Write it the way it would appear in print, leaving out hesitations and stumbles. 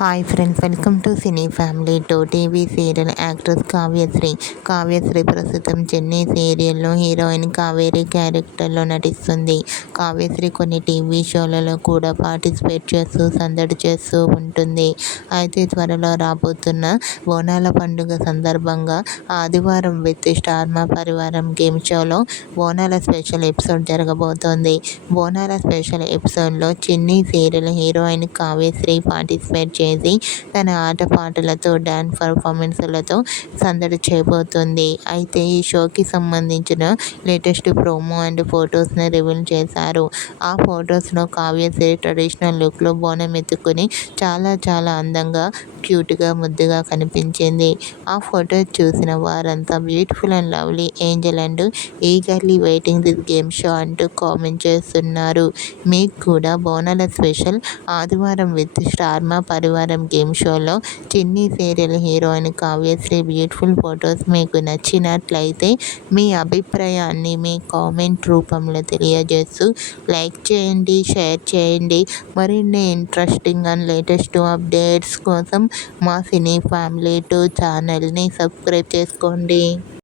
Hi friends, welcome to cine family two. TV serial actress Kavyasri ప్రస్తుతం చెన్నై సీరియల్లో heroine Kaveri క్యారెక్టర్లో నటిస్తుంది. కావ్యశ్రీ కొన్ని టీవీ షోలలో కూడా పార్టిసిపేట్ చేస్తూ సందడి చేస్తూ ఉంటుంది. అయితే త్వరలో రాబోతున్న బోనాల పండుగ సందర్భంగా ఆదివారం విత్ స్టార్ మా పరివారం గేమ్ షోలో బోనాల స్పెషల్ ఎపిసోడ్ జరగబోతోంది. బోనాల స్పెషల్ ఎపిసోడ్లో Chennai serial heroine Kavyasri participate చేసి తన ఆటపాటలతో డాన్స్ పర్ఫార్మెన్స్లతో సందడి చేయబోతోంది. అయితే ఈ షోకి సంబంధించిన లేటెస్ట్ ప్రోమో అండ్ ఫొటోస్ని రివీల్ చేశారు. ఆ ఫొటోస్లో కావ్యశ్రీ ట్రెడిషనల్ లుక్లో బోనం ఎత్తుకుని చాలా అందంగా, క్యూట్గా, ముద్దుగా కనిపించింది. ఆ ఫొటో చూసిన వారంతా beautiful and lovely Angel and eagerly waiting this game show అంటూ కామెంట్ చేస్తున్నారు. మీకు కూడా బోనాల స్పెషల్ ఆదివారం విత్ స్టార్ మా పరివారం గేమ్ షోలో చిన్ని serial heroine Kavyasri beautiful photos మీకు నచ్చినట్లయితే మీ అభిప్రాయాన్ని మీ కామెంట్ రూపంలో తెలియజేస్తూ లైక్ చేయండి, షేర్ చేయండి. మరిన్ని ఇంట్రెస్టింగ్ అండ్ లేటెస్ట్ అప్డేట్స్ కోసం మా సినీ ఫ్యామిలీ 2 ఛానల్ని సబ్స్క్రైబ్ చేసుకోండి.